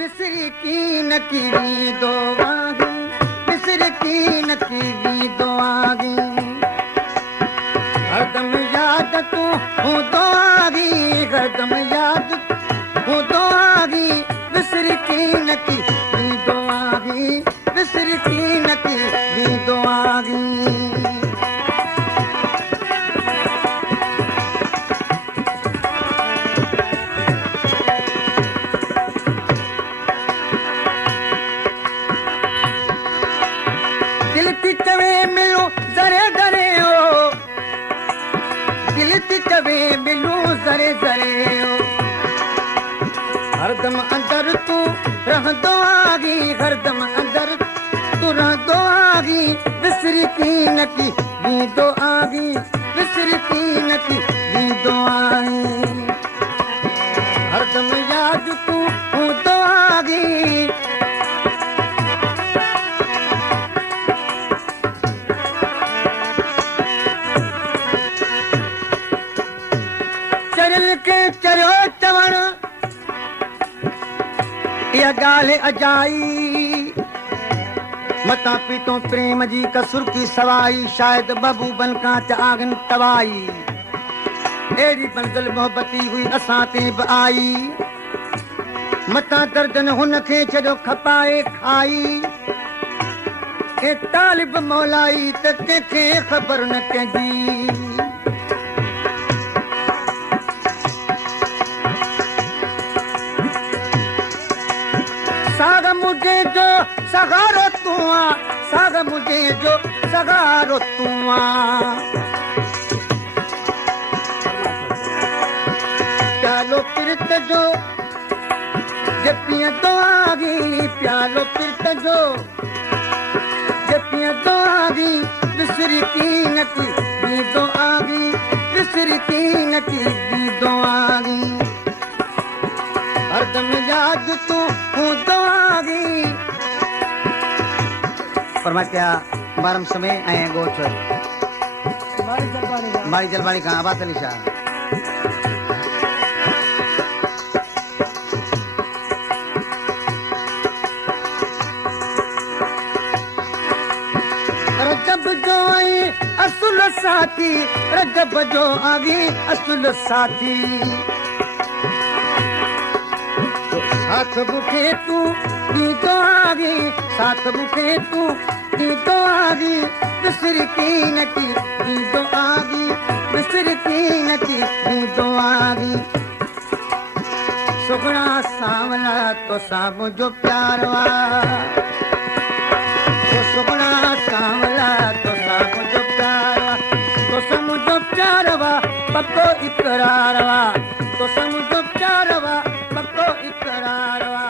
विसरी की न की दोआगी विसर की न की दोआगी हरदम याद तू हूँ दोआगी हरदम याद हूँ दोआगी विसर की न की दोआगी विसर की न की दोआगी हरदम अंदर तू रहंदो आगी हरदम अंदर तू रहंदो आगी विसरी की न की दो आगी विसरी की न की दो आगी हरदम याद तू हूंदो आगी चरल के चरो चवण या गाल अजाई मता पीतो प्रेम जी कसुर की सवाई शायद बबू बन कांच आगन तवाई एड़ी मंजिल मोहब्बती हुई असां ते बि आई मता दर्दन हुन खे छॾो खपाए खाई ए तालिब मौलाई त कंहिंखे ख़बर न कंहिंजी साग मुझे जो सगारो तू साग मुझे जो सगारो तू प्यालो पिरत जो जपिया तो आगी प्यालो पिरत जो जपिया तो आगी विसरी की न की दो आगी विसरी की न की दो आगी हरदम याद तू हूँ तो आगी फरमा क्या बारम समय आए गोठ मारी जलवाड़ी कहाँ बात अली शाह रजब जो आई असुल साथी रजब जो आगी असुल साथी साथ बुखे तू तो आगी साथ बुखे तू तो आगी विसर की न की तो आगी विसर की न की तो आगी सुगड़ा सांवला तो साम जो प्यार वा सुगड़ा सांवला तो साम जो प्यार वा तो सम जो प्यार वा पक्को इकरार वा तो सम जो प्यार वा पक्को इकरार वा